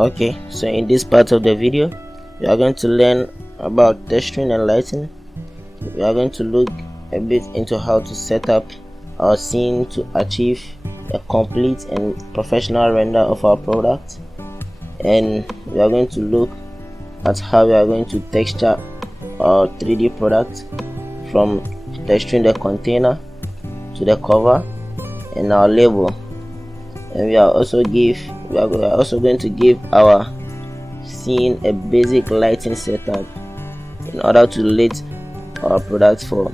Okay, so in this part of the video we are going to learn about texturing and lighting. We are going to look a bit into how to set up our scene to achieve a complete and professional render of our product, and we are going to look at how we are going to texture our 3D product, from texturing the container to the cover and our label. And we are also going to give our scene a basic lighting setup in order to light our product for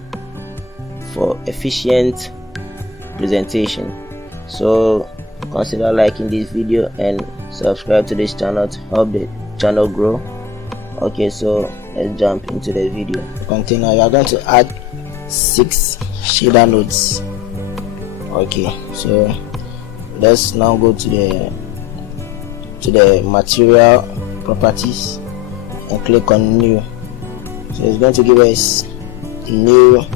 efficient presentation. So consider liking this video and subscribe to this channel to help the channel grow. Okay, so let's jump into the video. Container, you are going to add 6 shader nodes. Okay, so let's now go to the material properties and click on new. So it's going to give us new,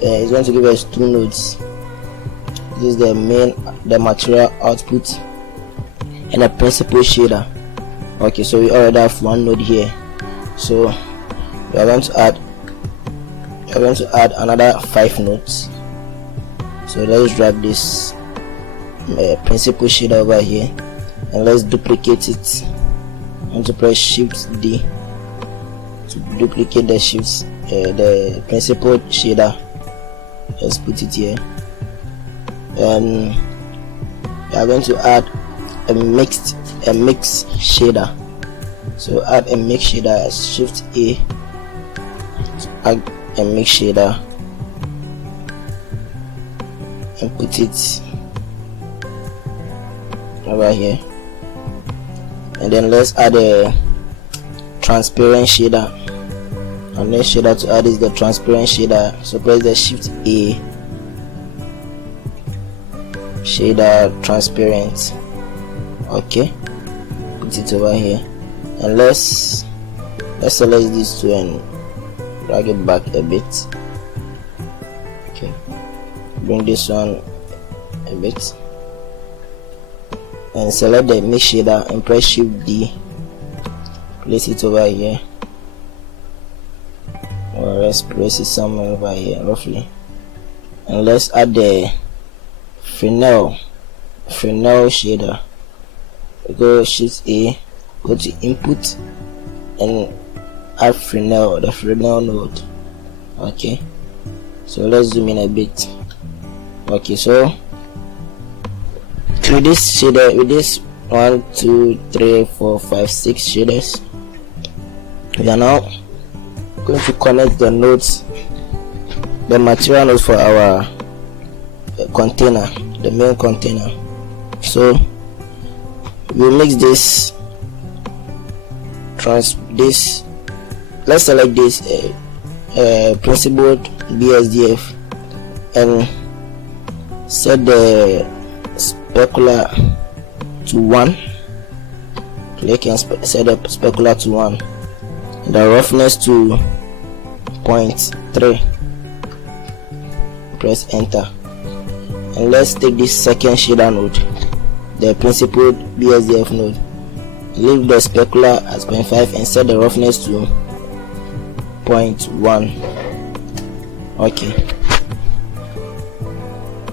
it's going to give us 2 nodes. This is the material output and a principal shader. Okay, so we already have 1 node here, so we are going to add another 5 nodes. So let's drag this principal shader over here and let's duplicate it, and to press Shift D to duplicate the principal shader. Let's put it here, and we are going to add a mix shader. So add a mix shader, Shift A to add a mix shader and put it over here. And then let's add a transparent shader. And next shader to add is the transparent shader. So press the Shift A, shader transparent. Okay, put it over here, and let's select these two and drag it back a bit. Okay, bring this one a bit and select the mix shader and press Shift D, place it over here, or let's place it somewhere over here roughly. And let's add the Fresnel shader. Go Shift A, go to input and add the Fresnel node. Okay, so let's zoom in a bit. Okay, so with this shader, with this 1 2 3 4 5 6 shaders, we are now going to connect the nodes, the material nodes for our container, the main container. So we mix this let's select this principled BSDF and set the specular to 1. Click and set the specular to 1, and the roughness to 0.3. Press enter, and let's take this second shader node, the principled BSDF node. Leave the specular as 0.5 and set the roughness to 0.1. Okay,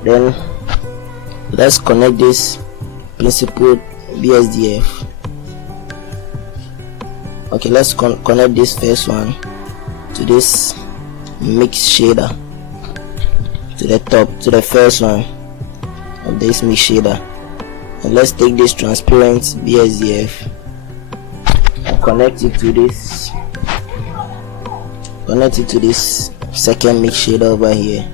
then let's connect this principled BSDF. Okay, let's connect this first one to this mix shader, to the top, to the first one of this mix shader. And let's take this transparent BSDF and connect it to this second mix shader over here.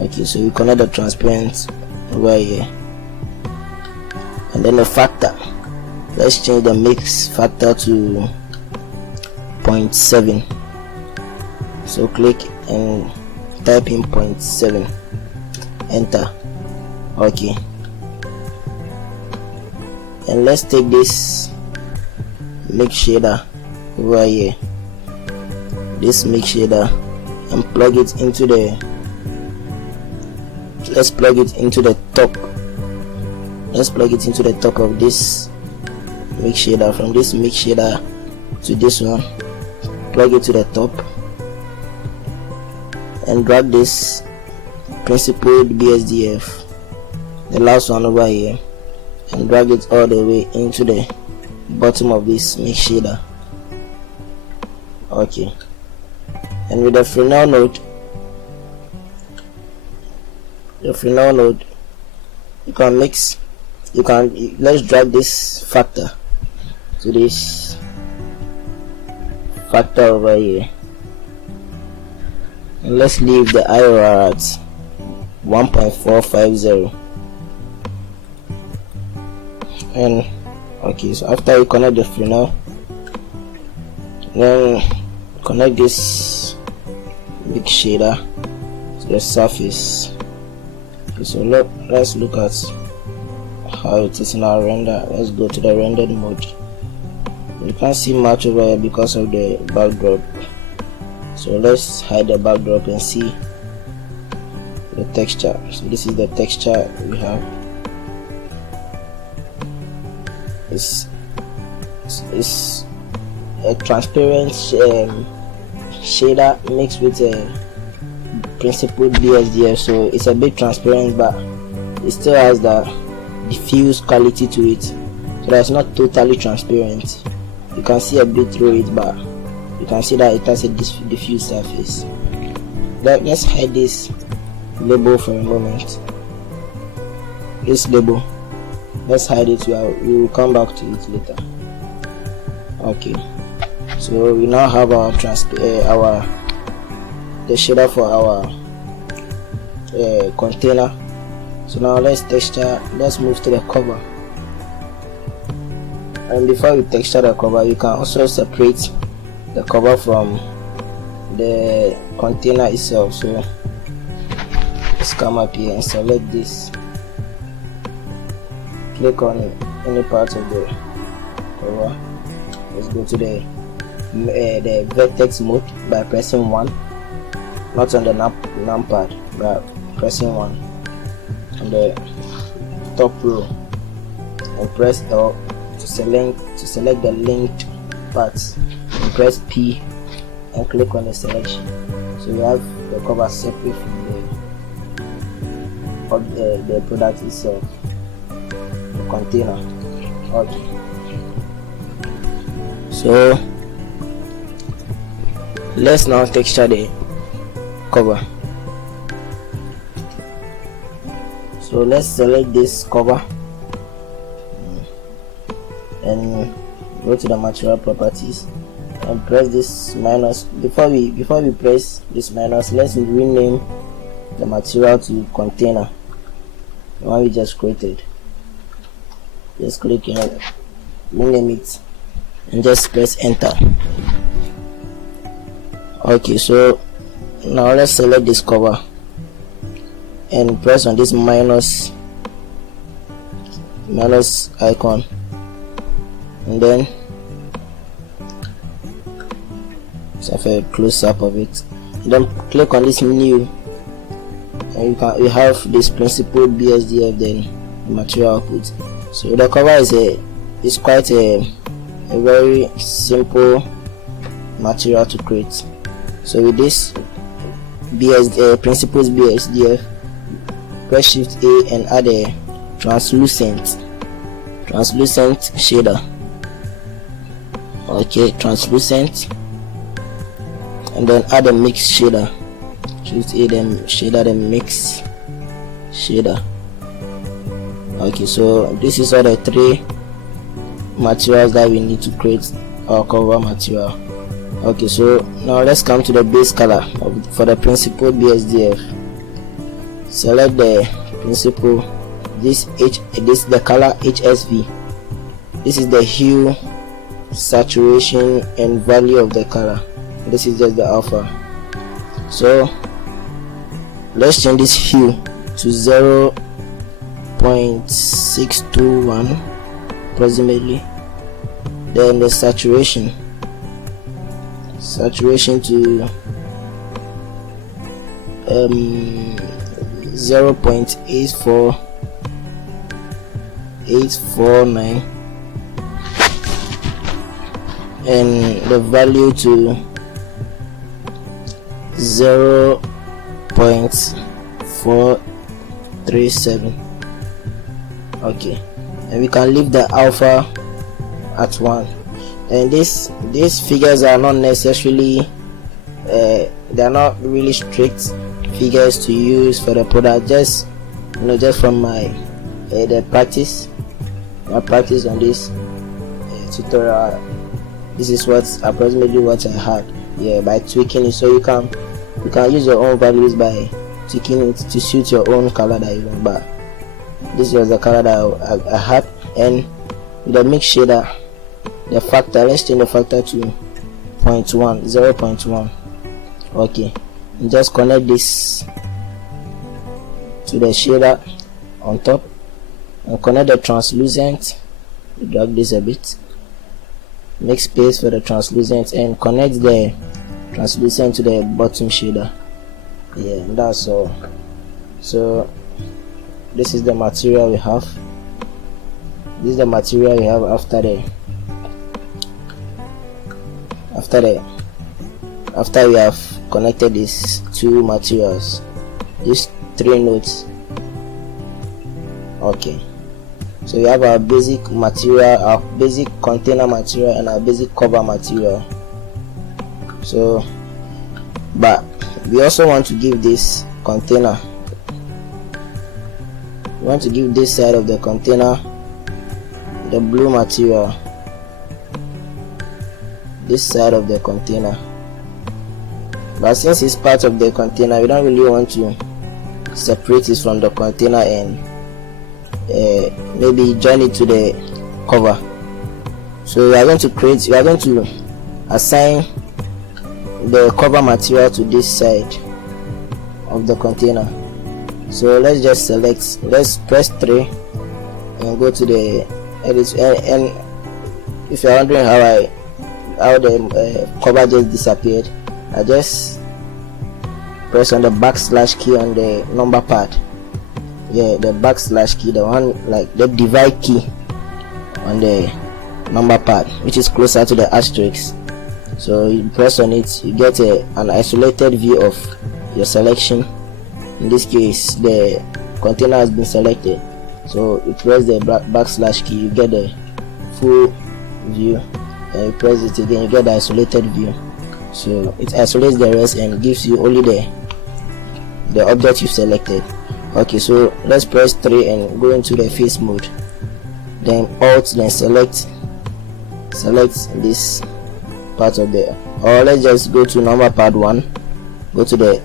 Okay, so we connect the transparent over here, and then the factor, let's change the mix factor to 0.7. so click and type in 0.7, enter. Okay, and let's take this mix shader over here, this mix shader, and plug it into the, let's plug it into the top let's plug it into the top of this mix shader. From this mix shader to this one, plug it to the top and drag this principled BSDF, the last one over here, and drag it all the way into the bottom of this mix shader. Okay, and with the Fresnel node, you can mix, let's drag this factor to this factor over here, and let's leave the IOR at 1.450. And okay, so after you connect the Fresnel, then connect this big shader to the surface. Okay, so let's look at how it is in our render. Let's go to the rendered mode. You can't see much over here because of the backdrop, so let's hide the backdrop and see the texture. So this is the texture we have. It's a transparent shader mixed with a principled BSDF, so it's a bit transparent, but it still has the diffuse quality to it, so that's not totally transparent. You can see a bit through it, but you can see that it has a diffuse surface. Let's hide this label for a moment. This label, let's hide it. We will come back to it later. Okay, so we now have our the shader for our container. So now let's move to the cover. And before we texture the cover, you can also separate the cover from the container itself. So let's come up here and select this, click on any part of the cover. Let's go to the vertex mode by pressing 1, not on the numpad, but pressing 1 on the top row, and press L to select the linked parts, and press P and click on the selection. So we have the cover separate from the product itself, the container. Okay, so let's now texture the cover. So let's select this cover and go to the material properties and press this minus. Before we press this minus, let's rename the material to container, the one we just created. Just click and rename it and just press enter. Okay, so now let's select this cover and press on this minus icon, and then let's have a close up of it. Then click on this new, and you have this principled BSDF, then the material output. So the cover is quite a very simple material to create. So with this principled BSDF, press Shift A and add a translucent shader. Okay, translucent, and then add a mix shader. Shift A, then shader, then mix shader. Okay, so this is all the 3 materials that we need to create our cover material. Okay, so now let's come to the base color for the principled BSDF. Select the principle, this the color HSV. This is the hue, saturation, and value of the color. This is just the alpha. So let's change this hue to 0.621 approximately. Then the saturation to 0.84, 849 and the value to 0.437. okay, and we can leave the alpha at 1. And these figures are not necessarily they are not really strict figures to use for the product. Just just from my my practice on this tutorial, this is approximately what I had. By tweaking it, so you can use your own values by tweaking it to suit your own color that you want. But this was the color that I had. And with the mix shader, the factor, let's change the factor to 0.1. okay, and just connect this to the shader on top and connect the translucent. Drag this a bit, make space for the translucent, and connect the translucent to the bottom shader. And that's all. So this is the material we have. This is the material we have after we have connected these two materials, these 3 nodes. Okay, so we have our basic material, our basic container material, and our basic cover material. So but we also want to give this container, we want to give this side of the container the blue material, this side of the container. But since it's part of the container, we don't really want to separate it from the container and maybe join it to the cover. So we are going to assign the cover material to this side of the container. So let's just select, let's press 3 and go to the edit. And if you're wondering how the cover just disappeared, I just press on the backslash key on the number pad. The backslash key, the one like the divide key on the number pad, which is closer to the asterisk. So you press on it, you get an isolated view of your selection. In this case, the container has been selected, so you press the backslash key, you get the full view, and you press it again, you get the isolated view. So it isolates the rest and gives you only the object you've selected. Okay, so let's press 3 and go into the face mode, then Alt, then select this part of the, or let's just go to number pad 1, go to the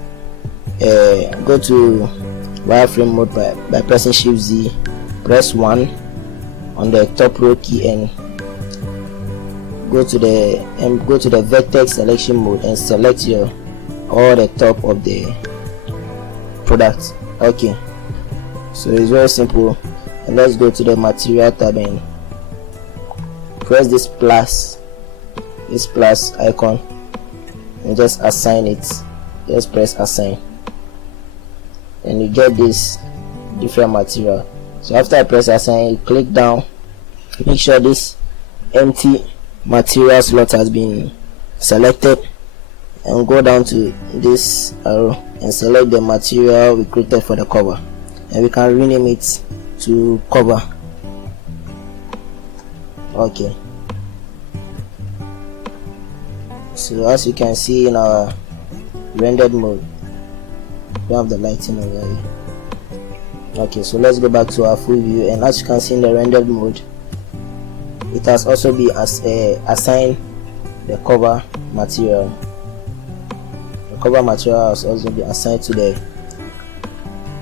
go to wireframe mode by pressing Shift Z, press 1 on the top row key, and go to the vertex selection mode and select all the top of the product. Okay, so it's very simple. And let's go to the material tab and press this plus icon and just assign it. Just press assign and you get this different material. So after I press assign, you click down, make sure this empty material slot has been selected, and go down to this arrow and select the material we created for the cover, and we can rename it to cover. Okay, so as you can see in our rendered mode, we have the lighting over here. Okay, so let's go back to our full view, and as you can see in the rendered mode, it has also been assigned the cover material. The cover material has also been assigned to the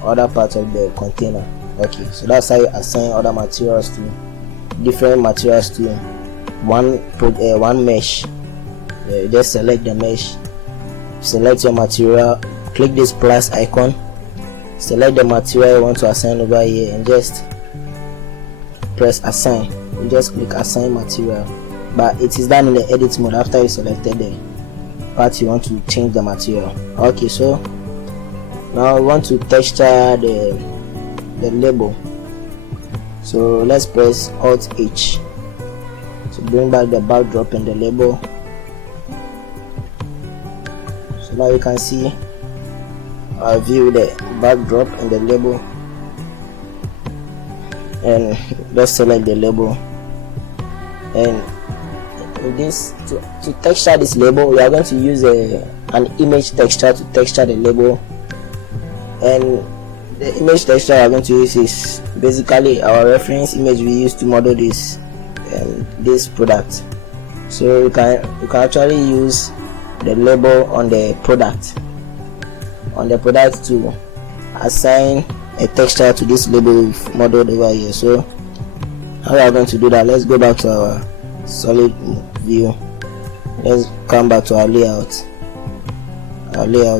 other part of the container. Okay, so that's how you assign other materials to different materials to one mesh. Just select the mesh, select your material, click this plus icon, select the material you want to assign over here, and just press assign. You just click assign material, but it is done in the edit mode after you selected the part you want to change the material. Okay, so now we want to texture the label. So let's press Alt H to bring back the backdrop and the label. So now you can see our view, the backdrop and the label, and let's select the label. And with this, to texture this label, we are going to use an image texture to texture the label. And the image texture we are going to use is basically our reference image we use to model this product. So you can actually use the label on the product to assign a texture to this label we've modeled over here. So how we are going to do that? Let's go back to our solid view. Let's come back to our layout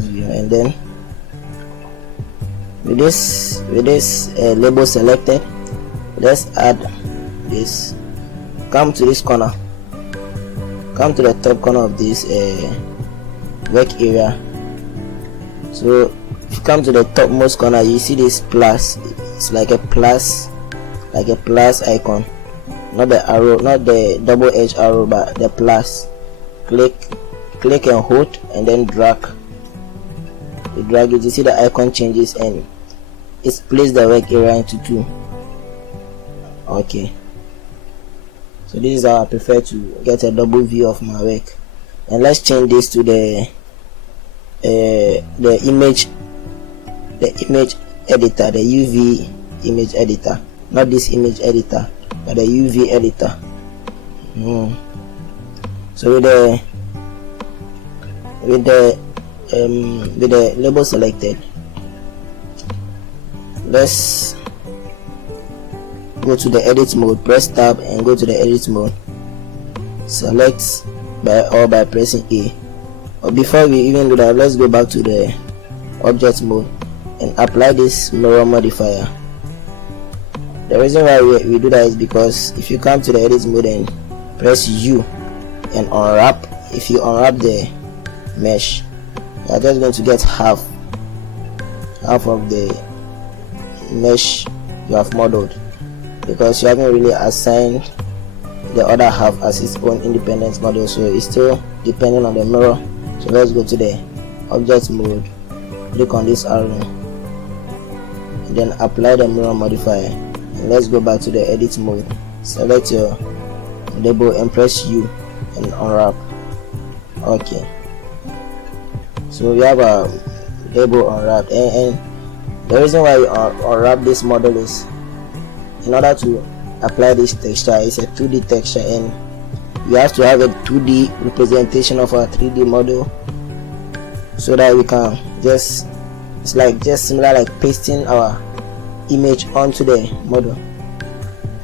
view, and then with this label selected, let's add this. Come to this corner, come to the top corner of this work area. So if you come to the topmost corner, you see this plus. It's like a plus icon, not the arrow, not the double edge arrow, but the plus. Click and hold, and then drag. You drag it, you see the icon changes and it's placed the work area into 2. Okay, so this is how I prefer to get a double view of my work. And let's change this to the image editor, the UV image editor, not this image editor, but the UV editor. So with the label selected, let's go to the edit mode. Press tab and go to the edit mode. Select by pressing A. But before we even do that, let's go back to the object mode and apply this mirror modifier. The reason why we do that is because if you come to the edit mode and press U and unwrap, if you unwrap the mesh, you are just going to get half of the mesh you have modeled, because you haven't really assigned the other half as its own independent model, so it's still depending on the mirror. So let's go to the object mode, click on this arrow, and then apply the mirror modifier, and let's go back to the edit mode. Select your label and press U and unwrap. Okay, so we have a label unwrapped, and the reason why we unwrap this model is in order to apply this texture. It's a 2D texture, and we have to have a 2D representation of our 3D model, so that we can just, it's like just similar like pasting our image onto the model.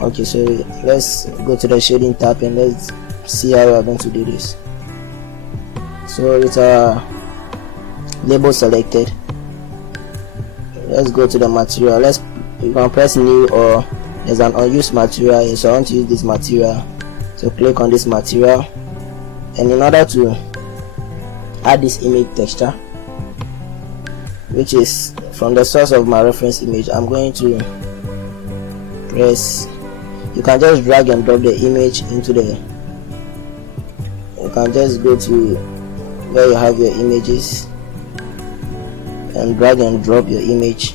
Okay, so let's go to the shading tab and let's see how we are going to do this. So with our label selected, let's go to the material. You can press new, or there's an unused material here, so I want to use this material. So click on this material, and in order to add this image texture, which is from the source of my reference image, I'm going to press, you can just drag and drop the image into the, you can just go to where you have your images and drag and drop your image,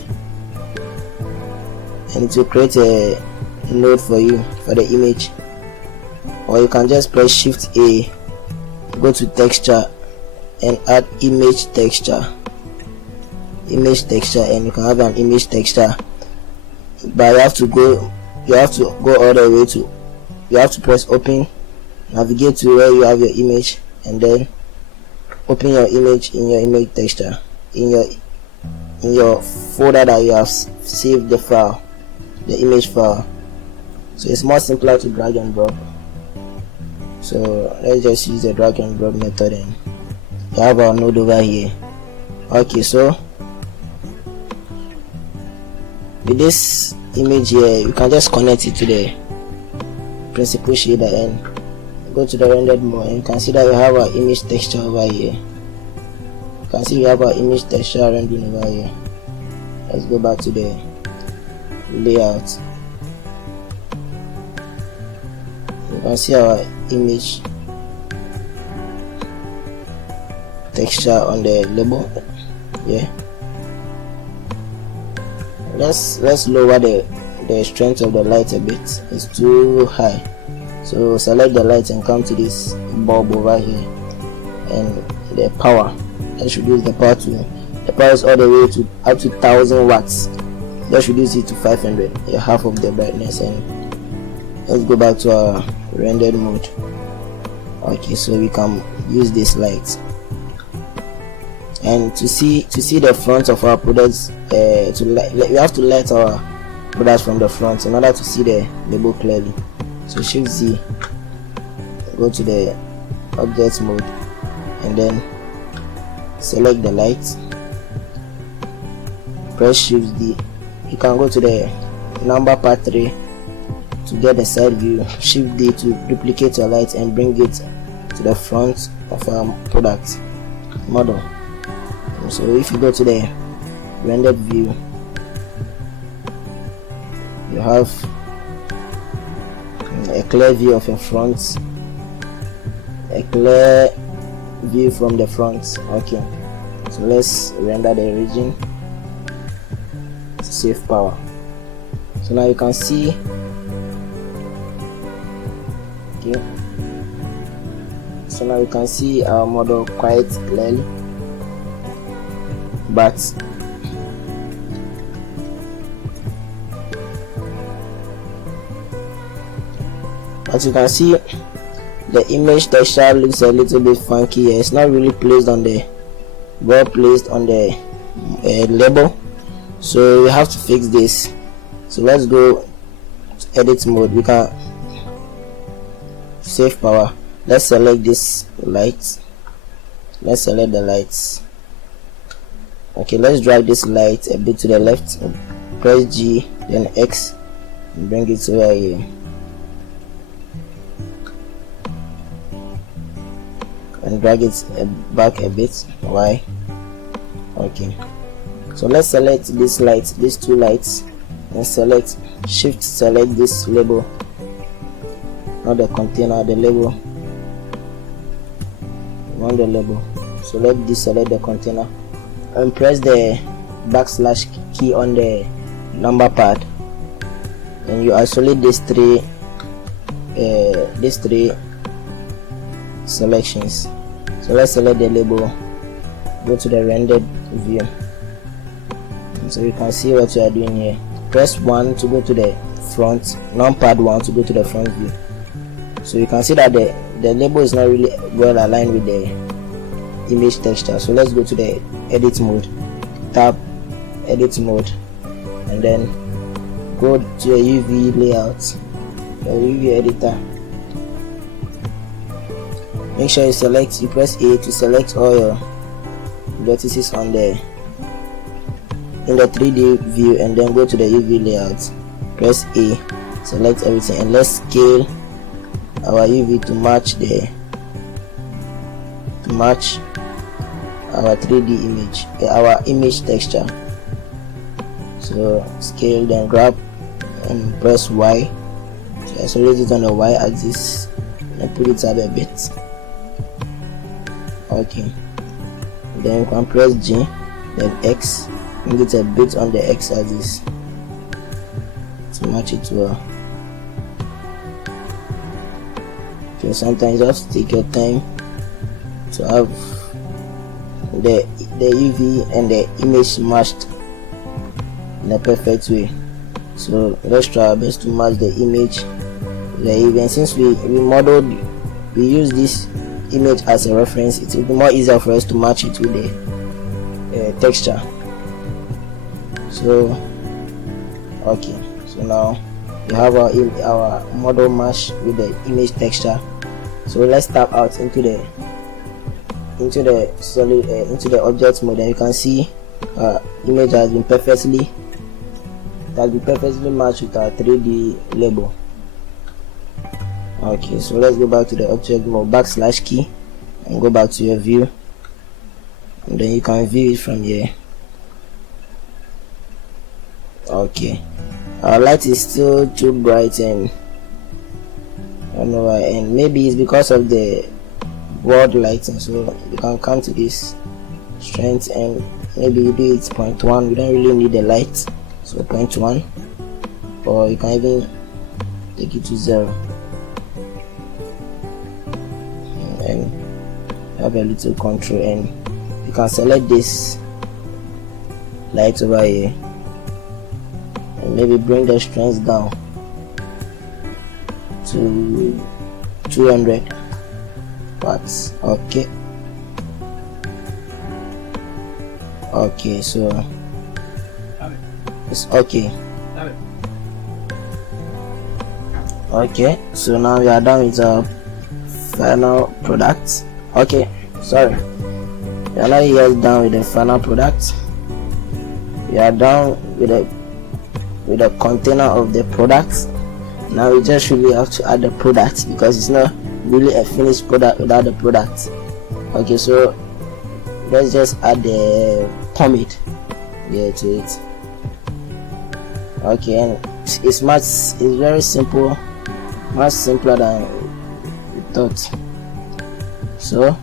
and it will create a node for you for the image. Or you can just press Shift A, go to texture and add image texture, and you can have an image texture. But you have to go all the way to, you have to press open, navigate to where you have your image, and then open your image in your image texture in your folder that you have saved the file, the image file. So it's more simpler to drag and drop. So let's just use the drag and drop method, and you have our node over here. Okay, so with this image here, you can just connect it to the principal shader and go to the rendered mode, and you can see that we have our image texture over here. You can see we have our image texture rendering over here. Let's go back to the layout. can see our image texture on the label. Yeah, let's lower the strength of the light a bit. It's too high, so select the light and come to this bulb over here, and the power, let's reduce the power to, the power is all the way to up to 1000 watts. Let's reduce it to 500, half of the brightness, and let's go back to our rendered mode. Okay, so we can use this light, and to see the front of our products, we have to light our products from the front in order to see the label clearly. So Shift Z, go to the object mode, and then select the light, press Shift D. You can go to the number pad 3 to get the side view, Shift D to duplicate your light and bring it to the front of our product model. So if you go to the rendered view, you have a clear view of your front, a clear view from the front. Okay, so let's render the region, save power. So now you can see, okay, so now you can see our model quite clearly, but as you can see, the image texture looks a little bit funky here. It's not really placed on the placed on the label, so we have to fix this. So let's go to edit mode. We can save power. Let's select this light, let's select the lights. Okay, let's drag this light a bit to the left, press G then X and bring it to where here, and drag it back a bit. Y. Okay, so let's select this light, these two lights, and select Shift select this label, not the container, the label. On the label, so let's deselect the container and press the backslash key on the number pad, and you isolate these three selections. So let's select the label, go to the rendered view, so you can see what you are doing here. Press 1 to go to the front, numpad 1 to go to the front view. So you can see that the label is not really well aligned with the image texture. So let's go to the edit mode, tap edit mode, and then go to a UV layout, a UV editor. Make sure you press A to select all your vertices on in the 3D view, and then go to the UV layout, press A, select everything, and let's scale our UV to match our 3D image, our image texture. So scale, then grab and press Y to isolate it on the Y axis and put it up a bit. Okay, then you can press G, then X, bring it a bit on the X axis to match it well. Okay, sometimes you have to take your time to have the UV and the image matched in a perfect way. So let's try our best to match the image, the UV. Since we use this image as a reference, it will be more easier for us to match it with the texture. So okay, so now we have our model match with the image texture. So let's tap out into the solid into the object mode, and you can see image has been perfectly matched with our 3D label. Okay, so let's go back to the object mode, backslash key, and go back to your view, and then you can view it from here. Okay, our light is still too bright, and I don't know why, and maybe it's because of the world lighting. So you can come to this strength and maybe you do it 0.1. We don't really need the light, so 0.1, or you can even take it to 0 and have a little control, and you can select this light over here and maybe bring the strength down to 200 watts. Okay, so it's okay. Okay, so now we are done with our final product. Okay, sorry, we are not yet done with the final product. We are done with the container of the product. Now we just really have to add the product, because it's not really a finished product without the product. Okay, so let's just add the pomade here to it. Okay, and it's very simple, much simpler than we thought. So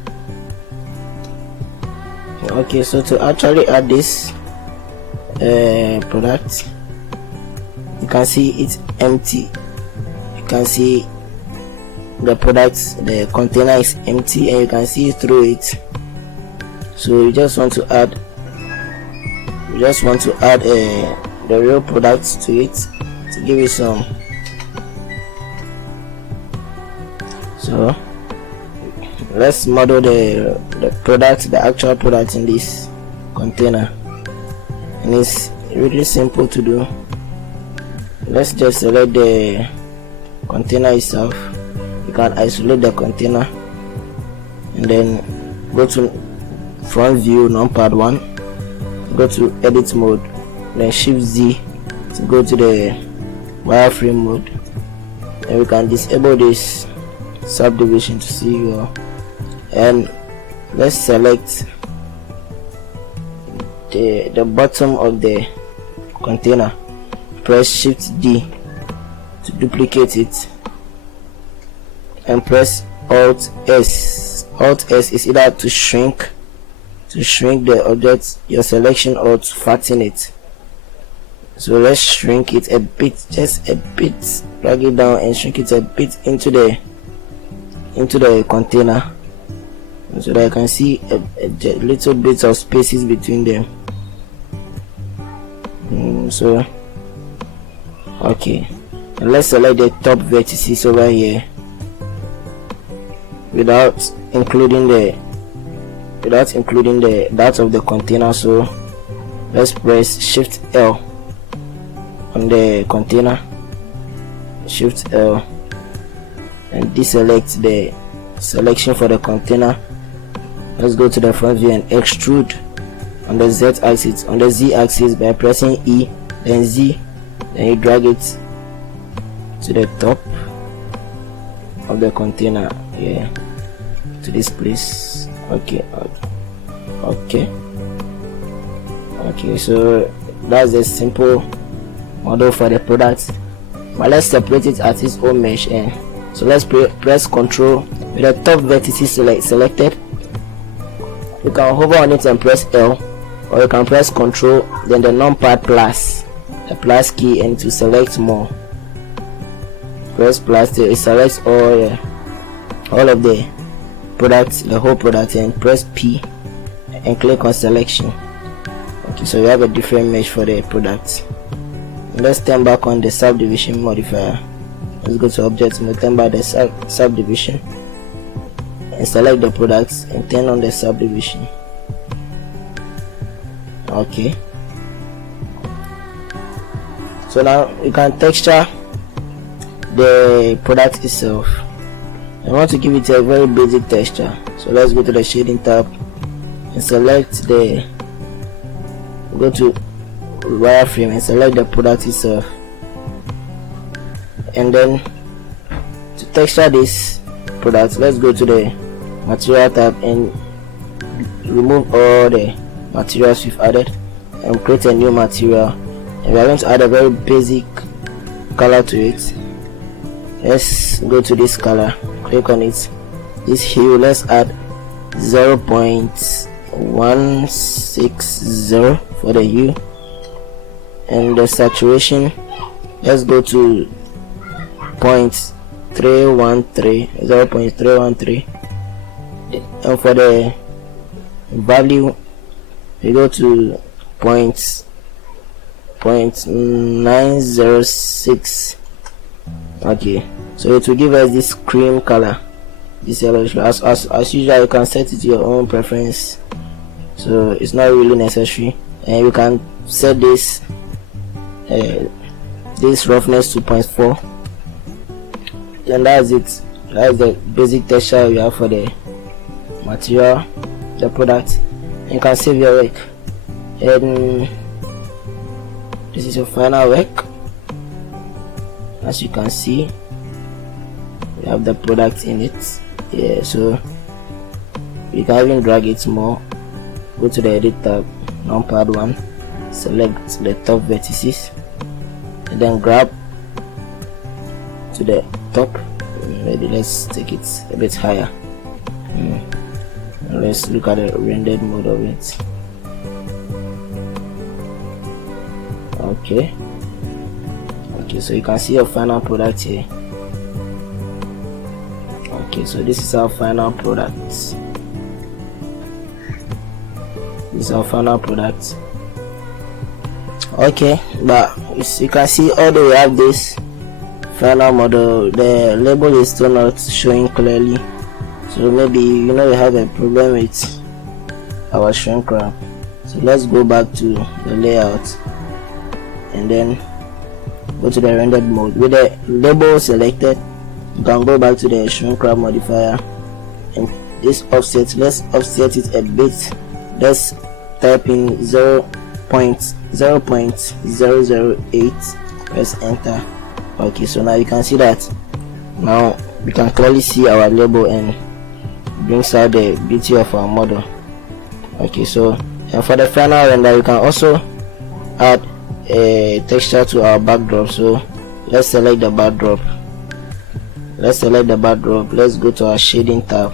okay, so to actually add this product, you can see it's empty. You can see the product, the container is empty, and you can see through it. So you just want to add the real product to it to give it some. So let's model the product, the actual product in this container, and it's really simple to do. Let's just select the container itself. You can isolate the container and then go to front view, numpad 1, go to edit mode, then shift Z to go to the wireframe mode, and we can disable this subdivision to see you. And let's select the bottom of the container, press shift D to duplicate it, and press alt S. Alt S is either to shrink the object, your selection, or to fatten it. So let's shrink it a bit, just a bit, drag it down and shrink it a bit into the container, so that I can see a little bit of spaces between them. So okay, and let's select the top vertices over here without including that of the container. So let's press shift L on the container, shift L, and deselect the selection for the container. Let's go to the front view and extrude on the Z axis, on the Z axis, by pressing E, then Z, then you drag it to the top of the container here, to this place. Okay, so that's a simple model for the product, but let's separate it at its own mesh. And so let's press Ctrl with the top vertices selected. You can hover on it and press L, or you can press Ctrl then the numpad plus, the plus key, and to select more, press plus till it selects all of the products, the whole product, and press P and click on selection. Okay, so we have a different mesh for the product. Let's turn back on the subdivision modifier. Let's go to object mode, turn back the subdivision, and select the products and turn on the subdivision. Okay, so now you can texture the product itself. I want to give it a very basic texture, so let's go to the shading tab and select go to wireframe and select the product itself, and then to texture this product, let's go to the material tab and remove all the materials we've added and create a new material, and we are going to add a very basic color to it. let's go to this color, click on it, this hue, let's add 0.160 for the hue, and the saturation, let's go to 0.313, and for the value we go to 0.906. okay, so it will give us this cream color, this yellow. As usual, you can set it to your own preference, so it's not really necessary, and you can set this roughness to 0.4, and that's it. That's the basic texture you have for the material, the product. You can save your work, and this is your final work. As you can see, you have the product in it. Yeah, so you can even drag it more. Go to the edit tab, numpad 1, select the top vertices, and then grab to the top. Maybe let's take it a bit higher. Let's look at the rendered mode of it. Okay, so you can see your final product here. Okay, so this is our final product. Okay, but you can see, although we have this final model, the label is still not showing clearly. So maybe you have a problem with our shrink wrap. So let's go back to the layout and then go to the rendered mode. With the label selected, you can go back to the shrink wrap modifier, and this offset, let's offset it a bit. Let's type in 0.008, press enter. Okay, so now you can see that now we can clearly see our label and brings out the beauty of our model. Okay, so and for the final render, you can also add a texture to our backdrop. So let's select the backdrop. Let's go to our shading tab.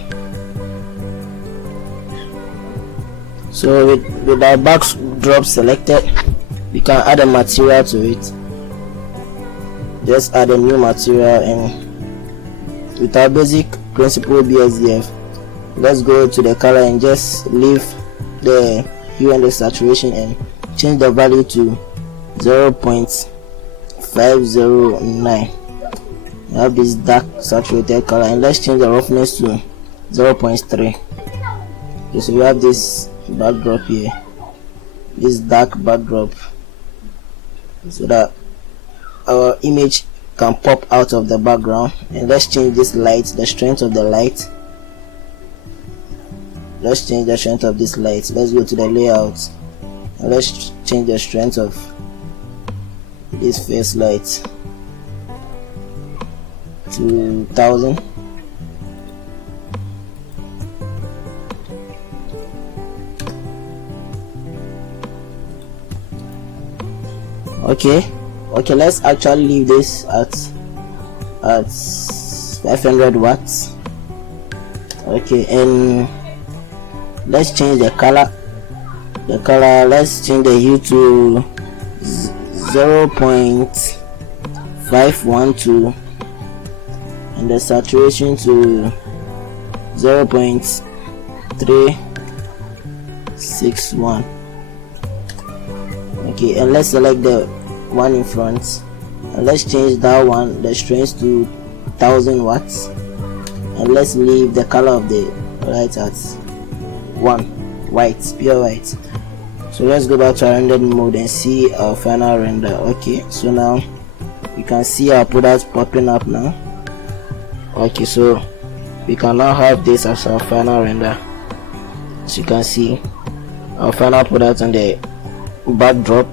So with our backdrop selected, we can add a material to it. Just add a new material, and with our basic principle BSDF, let's go to the color and just leave the hue and the saturation and change the value to 0.509. We have this dark saturated color, and let's change the roughness to 0.3. Okay, so we have this backdrop here, this dark backdrop, so that our image can pop out of the background. And let's change this light, the strength of the light. Let's change the strength of this light. Let's go to the layout and let's change the strength of this face light to 1000. Okay, let's actually leave this at 500 watts. Okay, and let's change the color. Let's change the hue to 0.512 and the saturation to 0.361. Okay, and let's select the one in front, and let's change that one, the strength to 1000 watts, and let's leave the color of the light at 1 white, pure white. So let's go back to our rendered mode and see our final render. Okay, so now you can see our product popping up now. Okay, so we can now have this as our final render. As you can see, our final product on the backdrop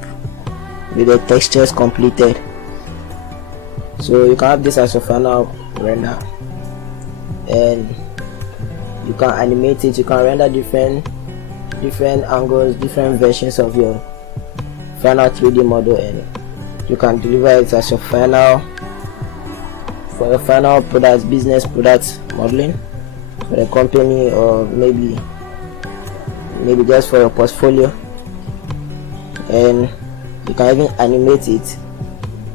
with the textures completed. So you can have this as your final render, and you can animate it. You can render different angles, different versions of your final 3D model, and you can deliver it as your final for your final product, business product modeling for the company, or maybe just for your portfolio. And you can even animate it.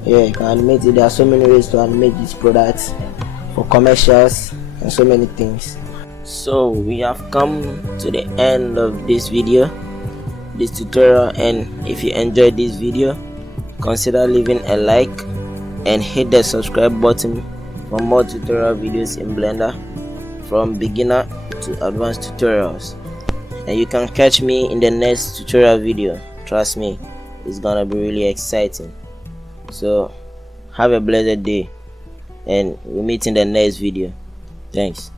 Yeah, you can animate it. There are so many ways to animate these products for commercials and so many things. So we have come to the end of this video, this tutorial, and if you enjoyed this video, consider leaving a like and hit the subscribe button for more tutorial videos in Blender, from beginner to advanced tutorials. And you can catch me in the next tutorial video. Trust me, it's gonna be really exciting. So have a blessed day, and we'll meet in the next video. Thanks.